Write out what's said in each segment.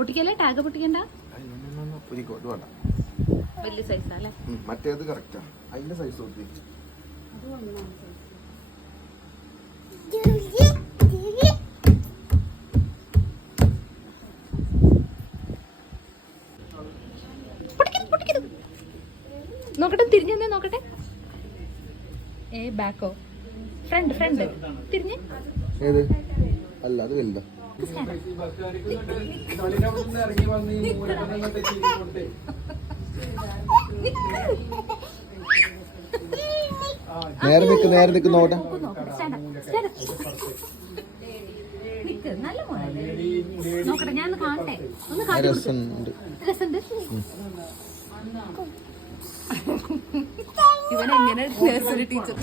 പൊട്ടിക്കല്ലേ? Tag പൊട്ടിക്കണ്ട. വലിയ സൈസാ അല്ലേ? മറ്റേത് കറക്റ്റാ. അതിന്റെ സൈസ് നോക്കി. നോക്കട്ടെ, തിരിഞ്ഞെന്നേ നോക്കട്ടെ. ബാക്കോ? ഫ്രണ്ട് തിരിഞ്ഞ്. ഏത്? അല്ല, അത് വലുതാ. നേരെ നിക്ക് നോട്ടെ. നല്ല നോക്കട്ടെ, ഞാൻ കാണട്ടെ. രസമുണ്ട്. ഇവനെങ്ങനെ നഴ്സറി ടീച്ചർ?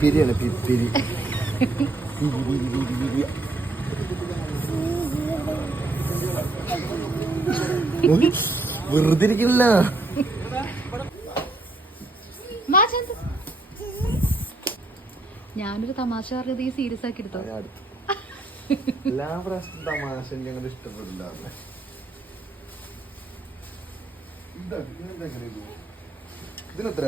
പിരിയാണ് പിരി. വെറുതെ ഇരിക്കില്ല. ഞാനൊരു തമാശ പറഞ്ഞത് ഈ സീരിയസ് ആക്കി എടുത്തോ? എല്ലാ പ്രാവശ്യം തമാശ ഞങ്ങൾ ഇഷ്ടപ്പെടില്ല. ഇതിനെത്ര?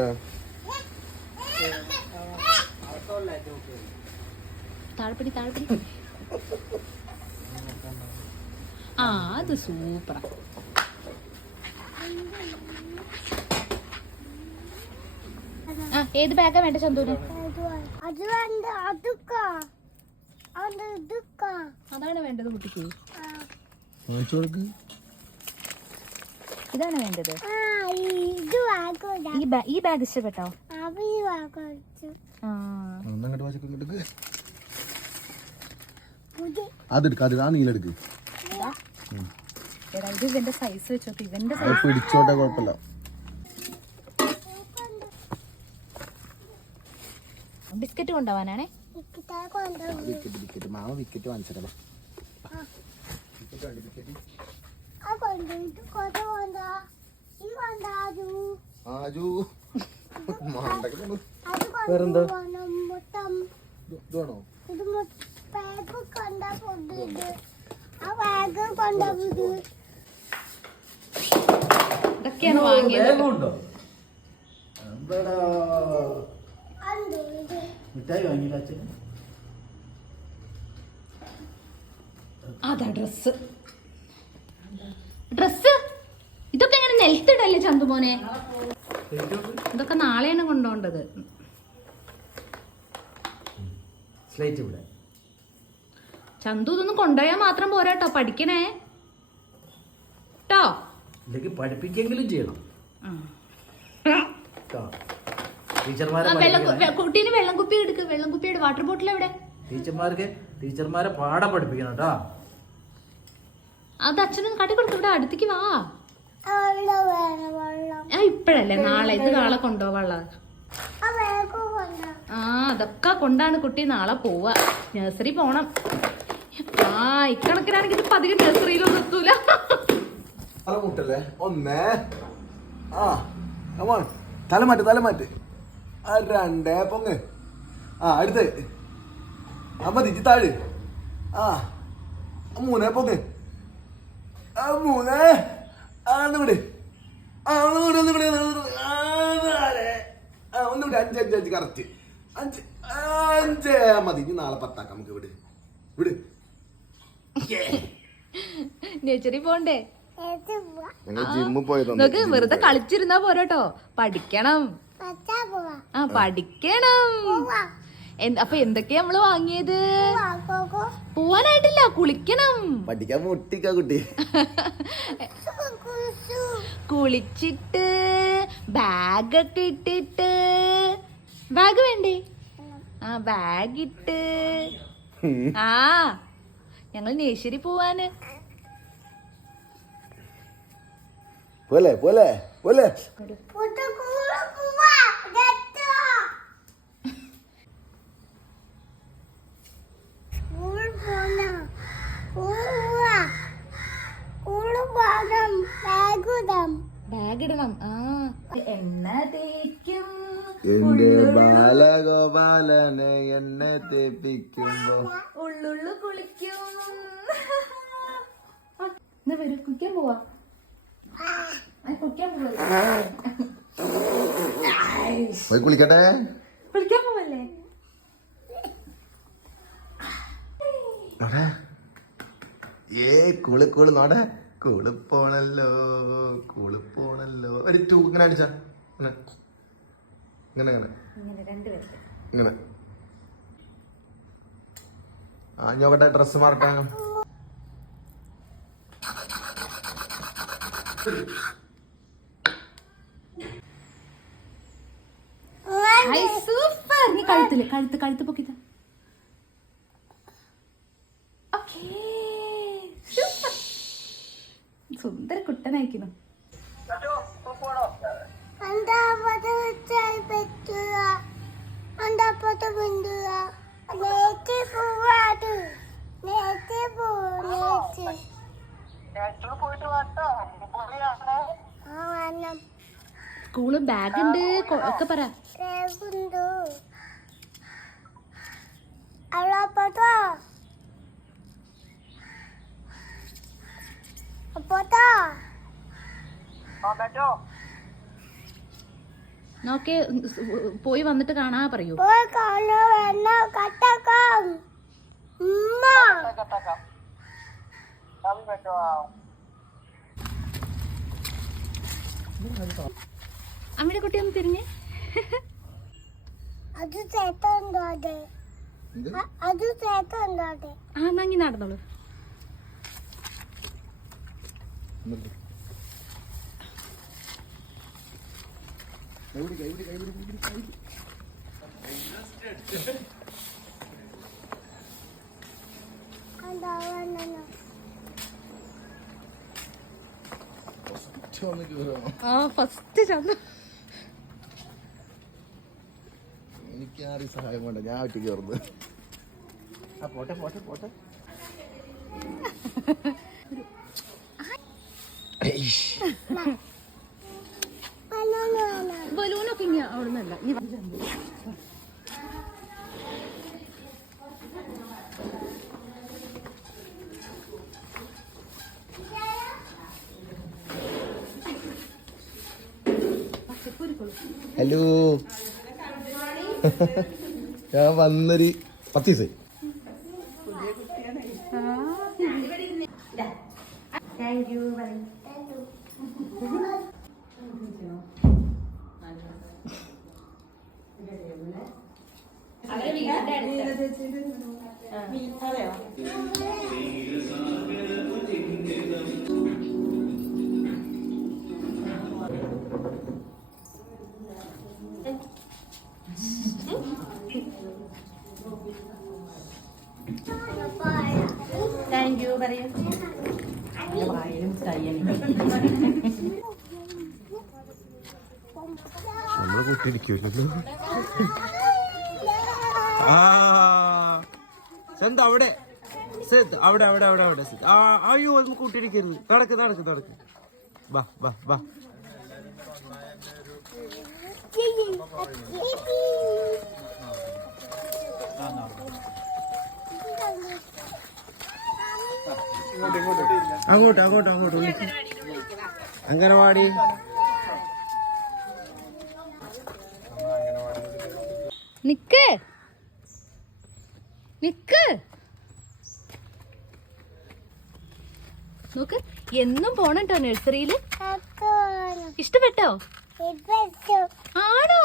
താഴെപ്പടി. അത് സൂപ്പറാ. ഏത് ബാഗാ വേണ്ട ചന്തൂര്? അതാണ് വേണ്ടത് കുട്ടിക്ക്. ഇതാണ് വേണ്ടത്. ഈ ബാഗ് ഇഷ്ടപ്പെട്ടോ? നീലെടുക്ക്. ഇത് ഇവന്റെ സൈസ് വെച്ചോട്ടെ. ഇവന്റെ പിടിച്ചോട്ടെ, കുഴപ്പമില്ല. ബിസ്ക്കറ്റ് കൊണ്ടുപോവാനാണേ. മാമ വിക്കറ്റ് വാങ്ങിച്ചോ. വേറെന്താ? ഇതൊക്കെയാണ് വാങ്ങിയത്. അതാ ഡ്രസ്. ഇതൊക്കെ എങ്ങനെ നിലത്തിടല്ലേ ചന്തുമോനെ? ഇതൊക്കെ നാളെയാണ് കൊണ്ടുപോകേണ്ടത്. ചന്തു ഇതൊന്നും കൊണ്ടുപോയാൽ മാത്രം പോരാട്ടോ, പഠിക്കണേ ട്ടോ. പഠിപ്പിക്കെങ്കിലും ചെയ്യണം. കുട്ടീന് വെള്ളം കുപ്പി എടുക്ക്. വാട്ടർ ബോട്ടിൽ എവിടെ? ടീച്ചർമാരെ പാഠം പഠിപ്പിക്കണം കേട്ടോ. അത് അച്ഛനൊന്ന് കാട്ടി കൊടുത്തു. ഇവിടെ അടുത്തേക്ക് വാ. ഇപ്പഴല്ലേ, നാളെ. ഇത് നാളെ കൊണ്ടുപോവാനുള്ള. അതൊക്കെ കൊണ്ടാണ് കുട്ടി നാളെ പോവാ. നഴ്സറി പോണം. ഇക്കണക്കിനാണെങ്കിൽ ഇപ്പൊ അധികം നഴ്സറിയിലൊന്നും എത്തൂല. തലമാറ്റ്. രണ്ടേ പൊങ്ങ്. അടുത്ത്. മതി. താഴ്. മൂന്നേ പൊങ്ങ്. മൂന്നേ. ഒന്നുകൂടി. ഒന്നുകൂടി. അഞ്ച് കറക്റ്റ്. അഞ്ച് മതി. ഇനി നാളെ 10 ആക്കാം നമുക്ക്. വിട്. നേച്ചറി പോണ്ടേ? ജിമ്മിൽ പോയത് വെറുതെ കളിച്ചിരുന്നാ പോരാട്ടോ, പഠിക്കണം. പഠിക്കണം. അപ്പൊ എന്തൊക്കെയാ നമ്മള് വാങ്ങിയത്? പോവാനായിട്ടില്ല, കുളിക്കണം. പഠിക്കാൻ മുട്ടിക്കാ കുട്ടി. കുളിച്ചിട്ട് ബാഗൊക്കെ ഇട്ടിട്ട്. ബാഗ് വേണ്ടേ? ബാഗ് ഇട്ട്. ഞങ്ങൾ നേശ്ശേരി പോവാന്. പോലെ ബാഗിടണം. എണ്ണ തേക്കും. എന്റെ ബാലഗോപാലനെ എണ്ണ തേപ്പിക്കുമ്പോ ഉള്ളുള്ളു കുളിക്കും. എന്നാ വരൂ, കുളിക്കാൻ പോവാ. കുളിക്കാൻ പോവല്ലേ? പോയി കുളിക്കട്ടെ. കുളിക്കാൻ പോവല്ലേ? കൂള് നോടെ കൂള് പോണല്ലോ. ഒരു 2 ഇങ്ങനെ അടിച്ചാ ഇങ്ങനെ ഇങ്ങനെ ഇങ്ങനെ ഇങ്ങനെ. ആ നോക്കട്ടെ, ഡ്രസ് മാറട്ടെ. സൂപ്പർ. നീ കഴുത്ത് പൊക്കിത്ത. സുന്ദര കുട്ടനായിക്കുന്നു. സ്കൂള് ബാഗ് ഉണ്ട് ഒക്കെ പറ. നോക്കെ പോയി വന്നിട്ട് കാണാ പറയൂ. അമ്മയുടെ കുട്ടി ഒന്ന് തിരിഞ്ഞ്. ആ നങ്ങി നടന്നോളൂ. ആ ഫസ്റ്റ് ചന്ത. എനിക്കാരും സഹായം വേണ്ട, ഞാൻ ഒറ്റ കയറുന്നത്. പോട്ടെ പോട്ടെ പോട്ടെ. ബലൂണൊക്കെ ഇങ്ങനെ അവിടെ നിന്നല്ല. ഹലോ, ഞാൻ വന്നൊരു 10 ദിവസം. താങ്ക് യു പറയൂ. നമ്മള് കൂട്ടിരിക്കൂല്ലോ. അവിടെ അവിടെ അവിടെ അവിടെ അവിടെ. അയ്യോ, നമുക്ക് കൂട്ടിരിക്കരുത്. നടക്ക് നടക്ക് നടക്ക്. ബാ ബാ ബാ. അങ്ങോട്ട് അങ്ങോട്ട് അങ്ങോട്ട് അംഗനവാടി. നിക്ക് നിക്ക് നോക്ക്. എന്നും പോണട്ടോ നഴ്സറിയില്. ഇഷ്ടപ്പെട്ടോ? ആണോ?